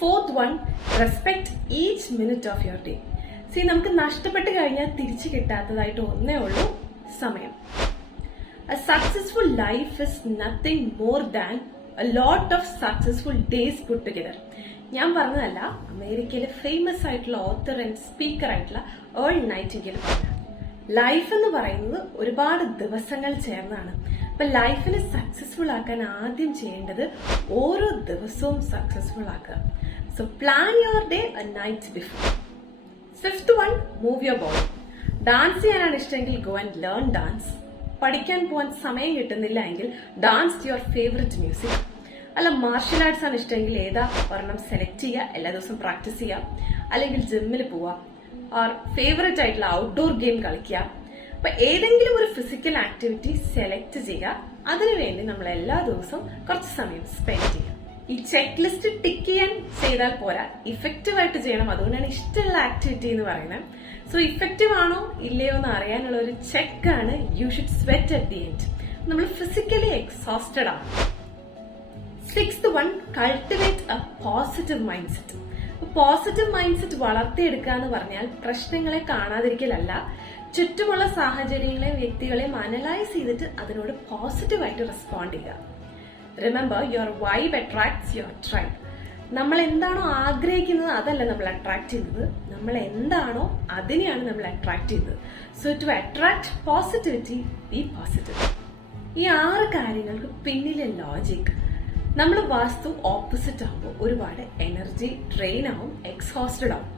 Fourth one, respect each minute of your day. See, നമുക്ക് നഷ്ടപ്പെട്ട് കഴിഞ്ഞാൽ തിരിച്ചു കിട്ടാത്തതായിട്ട് ഒന്നേ ഉള്ളൂ സമയം. A successful life is nothing more than a lot of successful days put together. ഞാൻ പറഞ്ഞതല്ല, അമേരിക്കയിലെ ഫേമസ് ആയിട്ടുള്ള ഓത്തർ ആൻഡ് സ്പീക്കർ ആയിട്ടുള്ള ഏൾ നൈറ്റിംഗേൽ പറഞ്ഞ ലൈഫ് എന്ന് പറയുന്നത് ഒരുപാട് ദിവസങ്ങൾ ചേർന്നാണ്. അപ്പൊ ലൈഫിനെ സക്സസ്ഫുൾ ആക്കാൻ ആദ്യം ചെയ്യേണ്ടത് ഓരോ ദിവസവും സക്സസ്ഫുൾ ആക്കുക. So plan your day A night before. Fifth one, move your body. Dance ചെയ്യാനാണ് ഇഷ്ടമെങ്കിൽ ഗോ ആൻഡ് ലേൺ ഡാൻസ്. പഠിക്കാൻ പോകാൻ സമയം കിട്ടുന്നില്ല എങ്കിൽ ഡാൻസ് യുവർ ഫേവറേറ്റ് മ്യൂസിക്. അല്ല, മാർഷ്യൽ ആർട്സ് ആണ് ഇഷ്ടമെങ്കിൽ ഏതാ ഒരെണ്ണം സെലക്ട് ചെയ്യുക, എല്ലാ ദിവസവും പ്രാക്ടീസ് ചെയ്യുക. അല്ലെങ്കിൽ ജിമ്മിൽ പോവുക, ഓർ ഫേവറേറ്റ് ആയിട്ടുള്ള ഔട്ട്ഡോർ ഗെയിം കളിക്കുക. അപ്പൊ ഏതെങ്കിലും ഒരു ഫിസിക്കൽ ആക്ടിവിറ്റി സെലക്ട് ചെയ്യുക. അതിനുവേണ്ടി നമ്മൾ എല്ലാ ദിവസവും കുറച്ച് സമയം സ്പെൻഡ് ചെയ്യുക. ഈ ചെക്ക് ലിസ്റ്റ് ടിക്ക് ചെയ്താൽ പോരാ, ഇഫക്റ്റീവ് ആയിട്ട് ചെയ്യണം. അതുകൊണ്ടാണ് ഇഷ്ടമുള്ള ആക്ടിവിറ്റി എന്ന് പറയുന്നത്. സോ ഇഫക്റ്റീവ് ആണോ ഇല്ലയോ എന്ന് അറിയാനുള്ള ഒരു ചെക്കാണ് you should sweat at the end. നമ്മൾ ഫിസിക്കലി എക്സോസ്റ്റഡ് ആണ്. Sixth one, cultivate a positive mindset. Positive mindset വളർത്തിയെടുക്കുക എന്ന് പറഞ്ഞാൽ പ്രശ്നങ്ങളെ കാണാതിരിക്കലല്ല, ചുറ്റുമുള്ള സാഹചര്യങ്ങളെയും വ്യക്തികളെയും അനലൈസ് ചെയ്തിട്ട് അതിനോട് പോസിറ്റീവായിട്ട് റെസ്പോണ്ട് ചെയ്യുക. Remember, your vibe attracts your tribe. നമ്മൾ എന്താണോ ആഗ്രഹിക്കുന്നത് അതല്ല നമ്മൾ അട്രാക്ട് ചെയ്യുന്നത്, നമ്മൾ എന്താണോ അതിനെയാണ് നമ്മൾ അട്രാക്ട് ചെയ്യുന്നത്. So to attract positivity, be positive. ഈ 6 കാര്യങ്ങൾക്ക് പിന്നിലെ ലോജിക്, നമ്മൾ വാസ്തു ഓപ്പോസിറ്റ് ആകുമ്പോൾ ഒരുപാട് എനർജി ഡ്രെയിൻ ആവും, എക്സോസ്റ്റഡ് ആവും.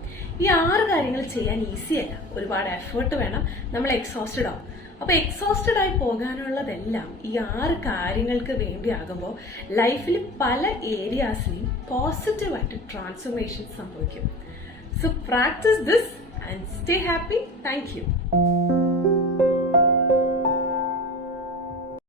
ഈ 6 കാര്യങ്ങൾ ചെയ്യാൻ ഈസി അല്ല, ഒരുപാട് എഫേർട്ട് വേണം, നമ്മൾ എക്സോസ്റ്റഡ് ആവും. അപ്പൊ എക്സോസ്റ്റഡ് ആയി പോകാനുള്ളതെല്ലാം ഈ 6 കാര്യങ്ങൾക്ക് വേണ്ടി ആകുമ്പോൾ ലൈഫിൽ പല ഏരിയാസിലും പോസിറ്റീവായിട്ട് ട്രാൻസ്ഫോർമേഷൻ സംഭവിക്കും. So practice this and stay happy. Thank you.